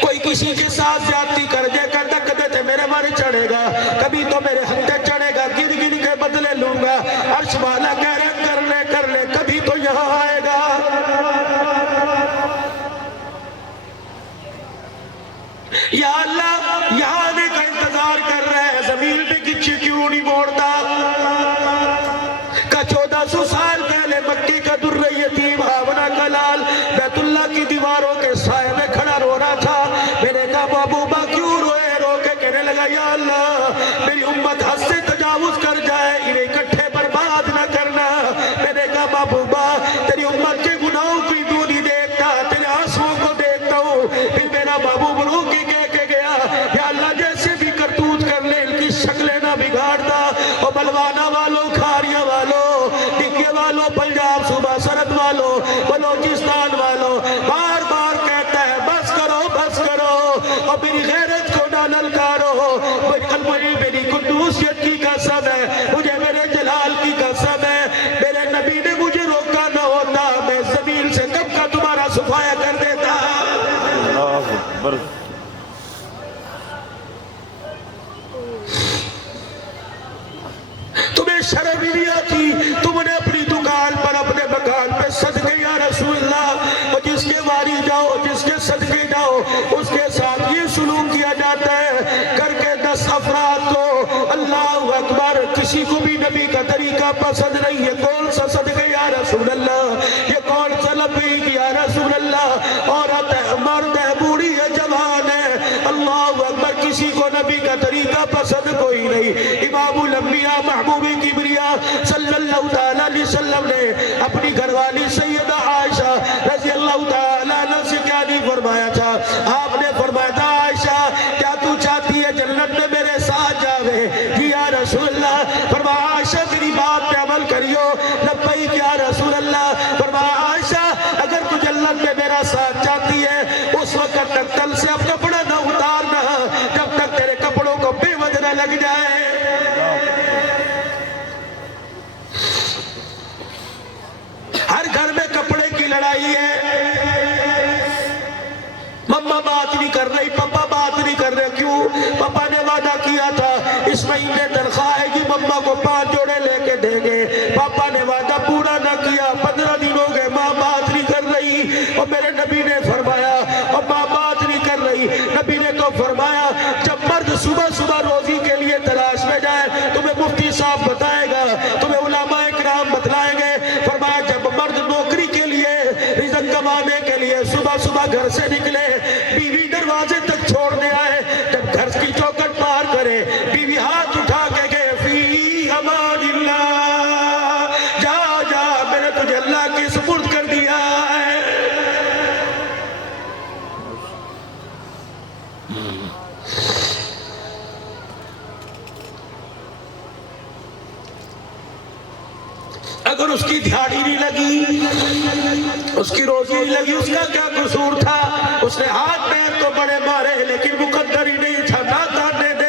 کوئی کسی کے ساتھ زیادتی کر جے کر دک دیتے میرے مر چڑھے گا، کبھی تو میرے ہتھے چڑھے گا، گر گر کے بدلے لوں گا، عرش والا کہہ رہے کر لے کبھی تو یہاں آئے گا۔ یا اللہ یہاں آنے کا انتظار کر رہے ہیں، زمین پہ کچھ کیوں نہیں موڑتا؟ کا 1400 سال پہلے مکی کا در یتیم ہاونا کا لال بیت اللہ کی دیواروں کے سائے میں کھڑا رو رہا تھا۔ میں نے کہا محبوبہ کیوں روئے؟ رو کے کہنے لگا یا اللہ میری امت حد سے تجاوز کر جائے، انہیں اکٹھے برباد نہ کرنا۔ میں نے کہا محبوبہ تیری امت کے گناہوں کی تو نہیں دیکھتا، تیرے آنسوؤں کو دیکھتا ہوں۔ پھر میرا محبوب رو کے کہہ کے گیا یا اللہ جیسے بھی کرتوت کر لے ان کی شکلیں نہ بگاڑتا۔ اور بلوانا والوں، کھاریاں والوں، ڈگے والوں، پنجاب صوبہ سرحد والوں، بلوچستان والوں، بار بار کہتا ہے بس کرو بس کرو، اور میری غیرت کو نہ للکارو۔ میری قدوسیت کی قسم ہے، مجھے میرے جلال کی قسم ہے، میرے نبی نے مجھے روکا نہ ہوتا میں زمین سے کب کا تمہارا صفایا کر دیتا۔ اللہ اکبر۔ تمہیں شرم ہی نہیں آتی، تم نے اپنی دکان پر اپنے مکان پہ صدقے یا رسول اللہ، اور جس کے واری جاؤ جس کے صدقے جاؤ اس کے ساتھ یہ سلوک کیا جاتا ہے کر کے 10 افراد کو اللہ اکبر۔ کسی کو بھی نبی کا طریقہ پسند نہیں ہے، کون سا صدقے یا رسول اللہ، یہ کون سا لبیک یا رسول اللہ، عورت ہے مرد ہے بوڑھی ہے جوان ہے، اللہ اکبر، کسی کو نبی کا طریقہ پسند کوئی نہیں۔ امام الانبیاء محبوب کبریا صلی اللہ تعالیٰ علیہ وسلم نے اپنی گھر والی سیدہ عائشہ رضی اللہ تعالیٰ عنہ سے کیا نہیں فرمایا تھا؟ آپ نے فرمایا تھا عائشہ کیا تو چاہتی ہے جنت میں میرے ساتھ جاوے؟ جی یا رسول اللہ۔ فرمایا عائشہ میری بات پہ عمل کریو؟ لبیک یا رسول اللہ۔ فرمایا عائشہ اگر تو جنت میں میرا ساتھ چاہتی ہے اس وقت تک تل سے اب کپڑا نہ اتارنا جب تک تیرے کپڑوں کو بے وجہ نہ لگ جائے۔ ہر گھر میں کپڑے کی لڑائی ہے، مما بات نہیں کر رہی، پاپا بات نہیں کر رہے، کیوں؟ پاپا نے وعدہ کیا تھا اس مہینے تنخواہ آئے گی مما کو 5 جوڑے لے کے دیں گے، پاپا نے وعدہ پورا نہ کیا، 15 دن ہو گئے ماں بات نہیں کر رہی، اور میرے نبی نے فرمایا اور ماں بات نہیں کر رہی، نبی نے تو فرمایا جب مرد صبح صبح روزی کے لیے تلاش میں جائے تمہیں مفتی صاحب بتائے گا، تمہیں علماء اکرام بتلائیں گے، فرمایا جب مرد نوکری کے لیے رزق کمانے کے لیے صبح صبح گھر سے نکلے، بیوی دروازے تک چھوڑنے آئے، جب گھر کی چوکٹ پار کرے بیوی ہاتھ اٹھا کے گئے فی امان اللہ، جا جا میں نے تجھے اللہ کے سپرد کر دیا ہے۔ اگر اس کی دھیاڑی نہیں لگی، اس کی روزی نہیں لگی، اس کا کیا قصور تھا؟ اس نے ہاتھ پیر تو بڑے مارے لیکن مقدر ہی نہیں تھا، نہ کاٹنے دے۔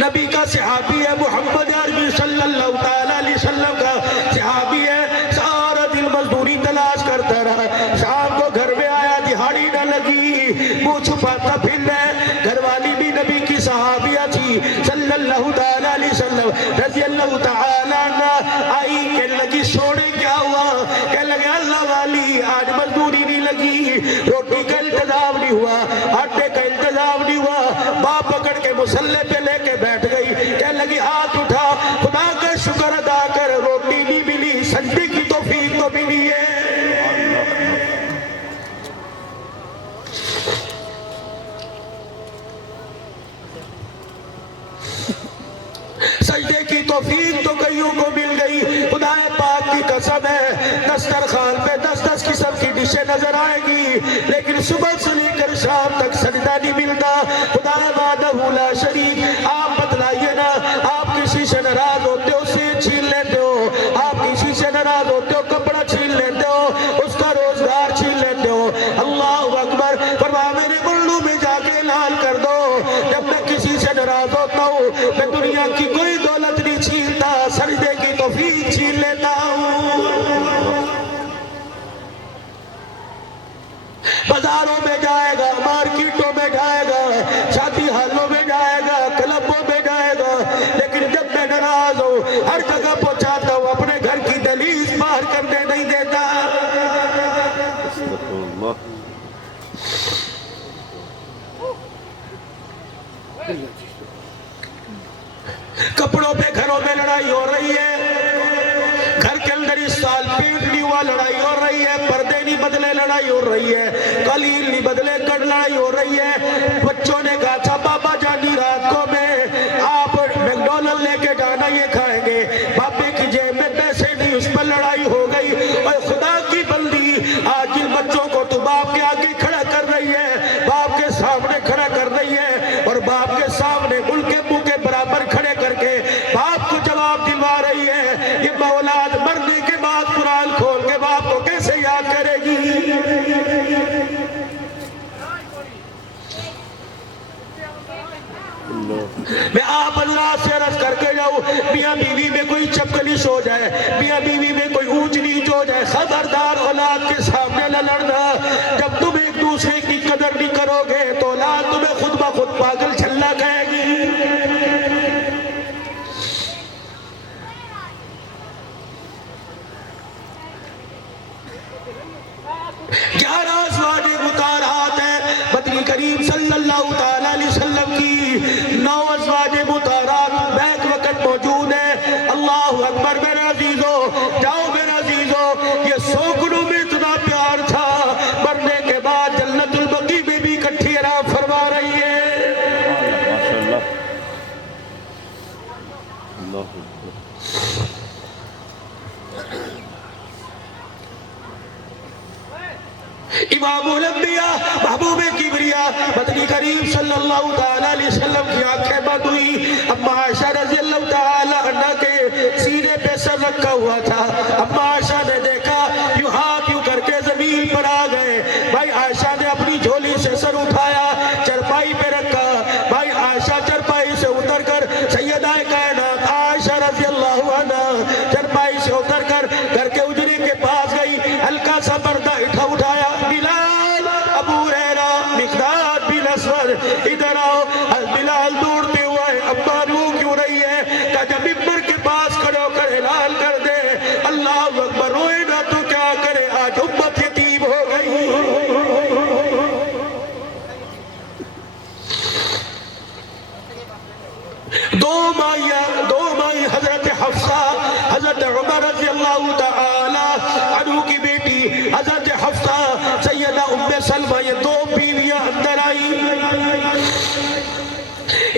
نبی کا صحابی ہے محمد عربی صلی اللہ تعالیٰ علیہ وسلم کا صحابی ہے، سارا دن مزدوری تلاش کرتا رہا، شام کو گھر میں آیا دہاڑی نہ لگی، منہ چھپاتا پھر ہے، گھر والی بھی نبی کی صحابیہ تھی صلی اللہ تعالیٰ علیہ وسلم رضی اللہ تعالیٰ عنہ، آئی کہنے لگی سونے کیا ہوا؟ کہنے لگے اللہ والی آج مزدوری نہیں لگی، روٹی کا انتظام نہیں ہوا، آٹے کا انتظام نہیں ہوا، باپ پکڑ کے مسلح پہ لے کے بیٹھ گئی، کہنے لگی ہاتھ اٹھا خدا کا شکر ادا کر، روٹی نہیں ملی سجدے کی توفیق تو ملی ہے۔ سجدے کی توفیق تو کئیوں کو مل گئی، خدا پاک کی قسم ہے دسترخوان پہ 10 قسم کی ڈشیں نظر آئے گی لیکن صبح سے لے کر شام تک سجدہ نہیں ملتا۔ خدا وحدہ لا شریک، آپ بتلائیے نا، آپ کسی سے ناراض ہوتے ہو سین چھین لیتے ہو، آپ کسی سے ناراض ہوتے ہو کپڑا چھین لیتے ہو، اس کا روزگار چھین لیتے ہو، اللہ اکبر، فرمایا میرے گلو میں جا کے اعلان کر دو جب میں کسی سے ناراض ہوتا ہوں میں دنیا کی کوئی دولت گھروں میں لڑائی ہو رہی ہے، گھر کے اندر اس سال پیٹ نہیں ہوا لڑائی ہو رہی ہے، پردے نہیں بدلے لڑائی ہو رہی ہے، قلیل نہیں بدلے کر لڑائی ہو رہی ہے۔ بچوں نے کہا تھا بابا جانی رات کو میں آپ میکڈونلڈ لے کے جانا یہ کھائیں گے، باپے کی جیب میں پیسے نہیں، اس پر لڑائی ہو گئی۔ اور خدا کی بندی آج جن بچوں کو تو باپ کے آگے کھڑا کر رہی ہے، باپ کے سامنے کھڑا کر رہی ہے، اور باپ کے سامنے ان کے منہ کے برابر کھڑے کر کے باپ کو جواب دلوا رہی ہے، یہ اولاد مرنے کے بعد قرآن کھول کے باپ کو کیسے یاد کرے گی؟ میں آپ اللہ سے عرض کر کے جاؤں، میاں بیوی میں کوئی چپکلیش ہو جائے، میاں بیوی میں کوئی اونچ نیچ ہو جائے، خبردار اولاد کے سامنے نہ لڑنا۔ جب تم ایک دوسرے کی قدر نہیں کرو گے تو اولاد تمہیں خود بخود پاگل چھلا کہے گی۔ گیارہ ازواج مطہرات ہیں مدنی کریم صلی اللہ تعالیٰ علیہ وسلم کی، 9 ازواج مطہرات بیک وقت موجود ہیں۔ اللہ اکبر میرے عزیزو، جاؤ میرے عزیزو، یہ سوکڑوں میں اتنا پیار تھا، مرنے کے بعد جنت البقیع میں بھی اکٹھی آرام فرما رہی ہے۔ ماشاءاللہ اللہ اکبر۔ امام الانبیاء محبوب کبریا مدنی کریم صلی اللہ تعالیٰ علیہ وسلم کی آنکھیں بند ہوئی، اما عائشہ رضی اللہ تعالیٰ عنہ کے سینے پہ سر رکھا ہوا تھا، اما عائشہ نے دیکھا یوں ہاتھ یوں کر کے زمین پر آ گئے، بھائی عائشہ نے اپنی جھولی سے سر اٹھایا، چرپائی پہ رکھا، بھائی عائشہ چرپائی سے اتر کر سیدہ کائنات عائشہ رضی اللہ عنہ چرپائی سے اتر کر گھر کے اجڑے کے پاس گئی، ہلکا سا پردہ اٹھایا، بلال، ابو ہریرہ، مقداد بن اسود ادھر آؤ۔ بلال دوڑتے ہوئے ابا رو کیوں رہی ہے؟ کہ جب ممبر کے پاس کھڑے ہو کر اعلان کر دے اللہ اکبر، روئے نہ تو کیا کرے، آج امت یتیم ہو گئی۔ دو مائی حضرت حفصہ، حضرت عمر رضی اللہ تعالی عنہ کی بیٹی حضرت حفصہ، سیدہ ام سلمہ، یہ 2 بیویاں اندر آئی۔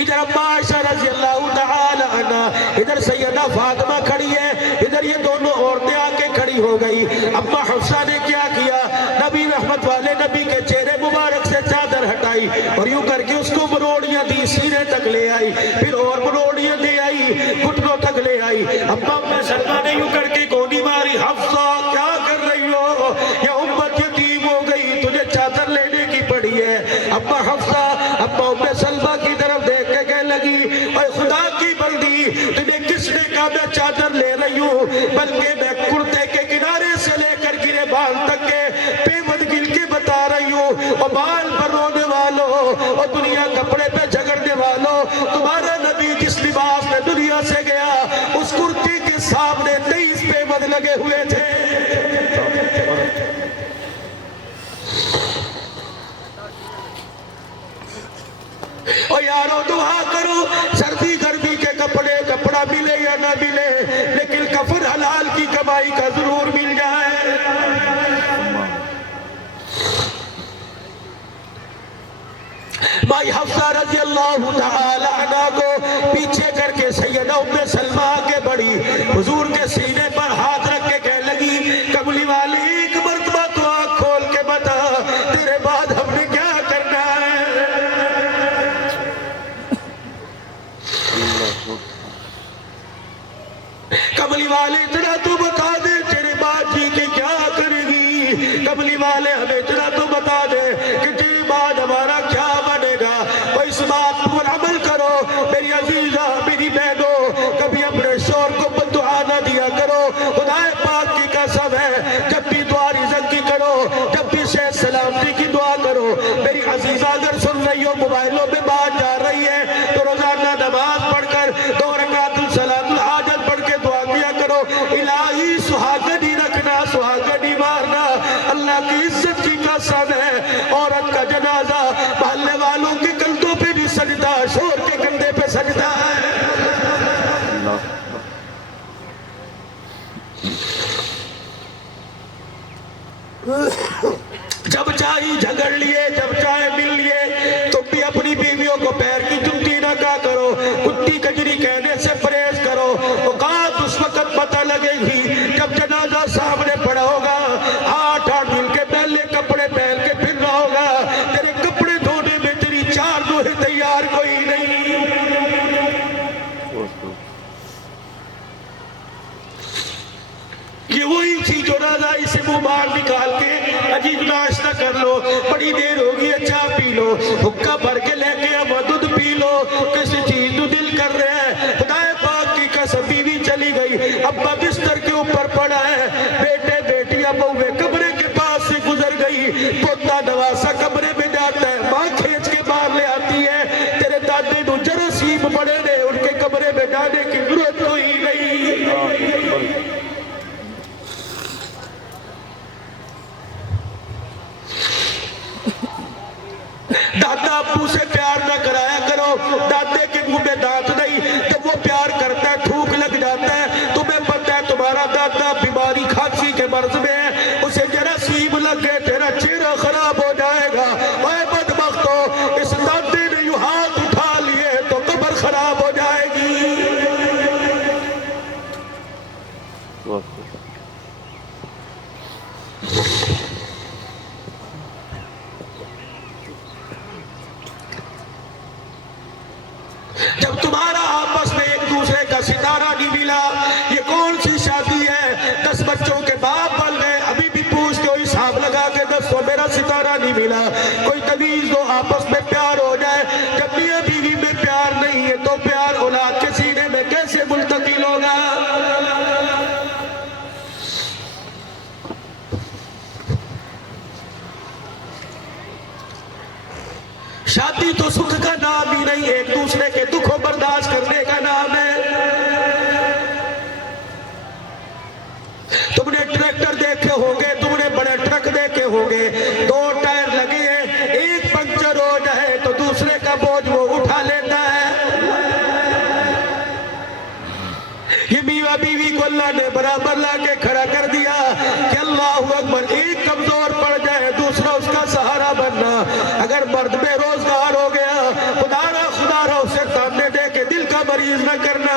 ادھر اما عائشہ رضی اللہ تعالی عنہ، ادھر سیدہ فاطمہ کھڑی ہے، ادھر یہ دونوں عورتیں آ کے کھڑی ہو گئی۔ اما حفصہ نے کیا کیا؟ نبی رحمت والے نبی کے چہرے مبارک سے چادر ہٹائی اور یوں کر کے اس کو مروڑیاں دی، سینے تک لے آئی، پھر اور مروڑیاں دے آئی، گھٹنوں تک لے آئی۔ اما ام سلمہ نے یوں کر کے گولی ماری، حفصہ کیا کر رہی ہو؟ یہ امت یتیم ہو گئی، تجھے چادر لینے کی پڑی ہے۔ اما حفصہ اما ام سلمہ کی طرف دیکھ کے کہنے لگی، اے خدا کی بندی، تجھے کس نے کہا میں چادر لے رہی ہوں؟ بلکہ میں کرتے کے کنارے سے لے کر گرے بال تک کے پیمد گل کے بتا رہی ہوں، اور بال پر رونے والوں اور دنیا کپڑے پہ جھگڑنے والوں، تمہارا نبی جس لباس میں دنیا سے گیا اس کرتے کے سامنے 23 پیمد لگے ہوئے تھے۔ اور یارو دعا کرو، سردی گرمی کے کپڑے کپڑا ملے یا نہ ملے، لیکن کفن حلال کی کمائی کا ضرور مل جائے۔ مائی حفصہ رضی اللہ تعالی عنہ کو پیچھے کر کے سیدہ ام سلمہ آگے بڑھی، حضور کے سینے پر ہاتھ رکھ کے کہنے لگی، کملی والی ایک مرتبہ تو آنکھ کھول کے بتا، تیرے بعد ہم نے کیا کرنا ہے؟ کملی والے اتنا تو بتا دے، تیرے بعد جی کے کیا کرے گی؟ کملی والے ہمیں اتنا تو بتا دے کہ تیرے بعد ہمارا کیا بنے گا؟ اور اس بات پر عمل کرو میری عزیزہ، میری بہنوں، کبھی اپنے شور کو بددعا نہ دیا کرو۔ خدا پاک کی قسم ہے، جب بھی دعا رزق کی کرو، جب بھی صحت سلامتی کی دعا کرو۔ میری عزیزہ اگر سن رہی ہو موبائلوں میں بات جا رہی ہے تو روزانہ نماز پڑھ کر 2 رکعت صلاۃ الحاجت پڑھ کے دعا کیا کرو، الہی سہاگ تھی جو رضائی سے منہ باہر نکال کے عجیب ناشتہ کر لو، بڑی دیر ہوگی چائے پی لو، حکا بھر کے لے کے اب دودھ پی لو، کسی چیز تو دل کر رہے ہیں، خدا پاک کی قسم بیوی چلی گئی، ابا بستر کے اوپر پڑا ہے، بیٹے بیٹیاں بہویں کمرے کے پاس سے گزر گئی، پوتا نواسا کمرے میں جاتا ہے، ماں کھینچ کے باہر لے آتی ہے، تیرے دادے نو جراثیم پڑے نے، ان کے کمرے میں جانے کی ضرورت کوئی نہیں۔ دادا ابو سے پیار نہ کرایا کرو، دادے کے منہ میں دانت نہیں، جب وہ پیار کرتا ہے تھوک لگ جاتا ہے، تمہیں پتہ ہے تمہارا دادا بیماری کھانسی کے مرض میں ہے، اسے جراثیم لگ گئے، تیرا چہرہ خراب ہو جائے گا، اے بدبختو، اس دادے نے یوں ہاتھ اٹھا لیے تو قبر خراب ہو جائے گی۔ جب تمہارا آپس میں ایک دوسرے کا ستارہ نہیں ملا، یہ کون سی شادی ہے؟ 10 بچوں کے باپ بن گئے، ابھی بھی پوچھتے ہو حساب لگا کے 10 میرا ستارہ نہیں ملا، کوئی تمیز دو، آپس میں پیار ہو جائے۔ جب میاں بیوی میں پیار نہیں ہے تو پیار اولاد کے سینے میں کیسے منتقل ہوگا؟ شادی تو سکھ کا نام ہی نہیں، ایک دوسرے کے دکھوں برداشت کرنے کا نام ہے۔ تم نے ٹریکٹر دیکھے ہوگے، تم نے بڑے ٹرک دیکھے ہوگے، 2 ٹائر لگے ہیں، ایک پنکچر ہو جائے تو دوسرے کا بوجھ وہ اٹھا لیتا ہے۔ یہ میاں بیوی کو اللہ نے برابر لا کے کھڑا کر دیا کہ اللہ اکبر، ایک کمزور پڑ جائے دوسرا اس کا سہارا بننا۔ اگر مرد بے روزگار ہو گیا، خدا را اسے سامنے دے کے دل کا مریض نہ کرنا،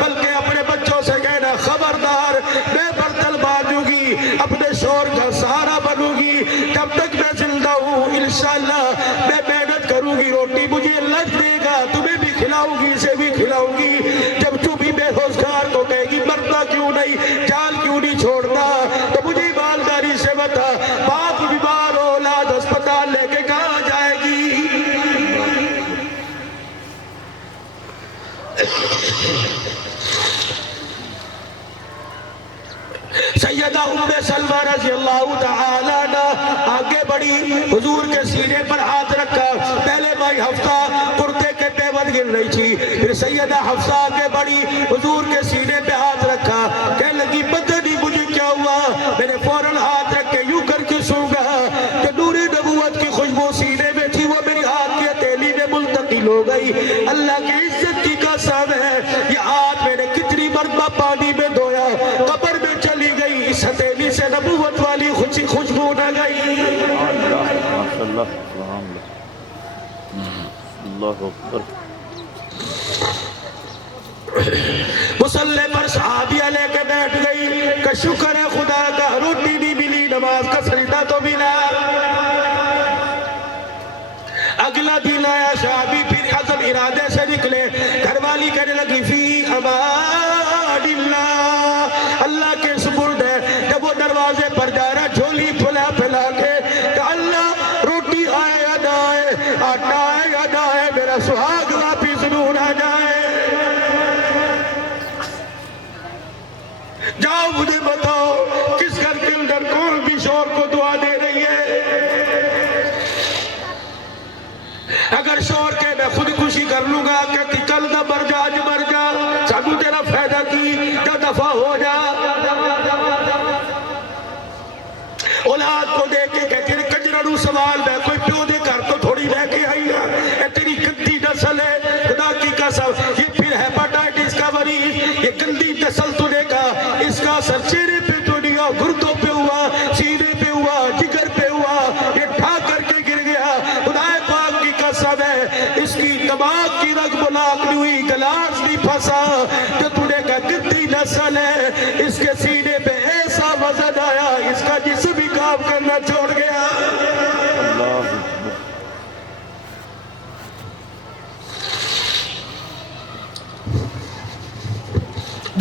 بلکہ اپنے بچوں سے کہنا خبردار، میں برتن بانجوں گی، اپنے شوہر کا سہارا بنوں گی، جب تک میں زندہ ہوں انشاءاللہ میں محنت کروں گی، روٹی مجھے اللہ دے گا، تمہیں بھی کھلاؤں گی، اسے بھی کھلاؤں گی۔ جب تو بھی بے روزگار کو کہے گی مرتا کیوں نہیں، جال کیوں نہیں چھوڑتا، تو مجھے ایمانداری سے بتا، باپ بیمار ہو، اولاد ہسپتال لے کے کہاں جائے گی؟ سیدہ ام سلمہ رضی اللہ تعالیٰ عنہ آگے بڑھی، حضور کے سینے پر ہاتھ رکھا، پہلے بھائی حفصہ کرتے کے پیون گر رہی تھی، پھر سیدہ حفصہ آگے بڑھی، حضور کے سینے پہ ہاتھ رکھا، کہنے لگی پتہ نہیں مجھے کیا ہوا، میں نے فوراً ہاتھ رکھ کے یوں کر کے سو گیا کہ نور نبوت کی خوشبو سینے میں تھی، وہ میری ہاتھ کی ہتھیلی میں منتقل ہو گئی۔ اللہ کی عزت کی قسم ہے، یہ ہاتھ میں نے کتنی مرتبہ پانی میں دھویا، قبر میں چلی گئی، اس ہتھیلی سے نبوت والی خوشبو نہ گئی۔ ماشاءاللہ، سبحان اللہ اکبر۔ مصلی پر صحابیہ لے کے بیٹھ گئی کہ شکر ہے خدا کا، روٹی نہیں ملی، نماز کا سجدہ تو ملا۔ اگلا دن آیا، صحابی پھر عزم ارادے سے نکلے، گھر والی کہنے لگی فی امان اللہ، اللہ کے سپرد ہے۔ جب وہ دروازے پر جا رہا، جھولی پھلا پھلا کے کہ اللہ روٹی آئے یا نہ آئے، آٹا آئے یا نہ آئے، میرا سہاگ واپس ضرور آ جائے۔ جاؤ مجھے بتاؤ کس گھر کے اندر کون بھی شوہر کو دعا دے رہی ہے؟ اگر شوہر کے میں خودکشی کر لوں گا کہ کل نہ مر جا، آج مر جا، سانو تیرا فائدہ کی، جا دفع ہو جا۔ اولاد کو دیکھ کے کہتے ہیں کجرڑو سوال میں کوئی پیو دے کر تو تھوڑی رہ کے آئی ہے، اے تیری گندی نسل ہے، خدا کی قسم، یہ پھر ہیپاٹائٹس کا مریض، یہ گندی نسل تو نے کہا، اس کا اثر چہرے پہ تو نہیں ہوا، گردوں پہ ہوا، سینے پہ ہوا، جگر پہ ہوا، یہ ٹھا کر کے گر گیا۔ خدا پاک کی قسم ہے، اس کی دماغ کی رگ بلاک نہیں ہوئی، گلاس نہیں پھنسا، جو تو نے کہا گندی نسل ہے، اس کے سینے پہ ایسا وزن آیا، اس کا جسم بھی کام کرنا چھوڑ گیا۔ اللہ اکبر۔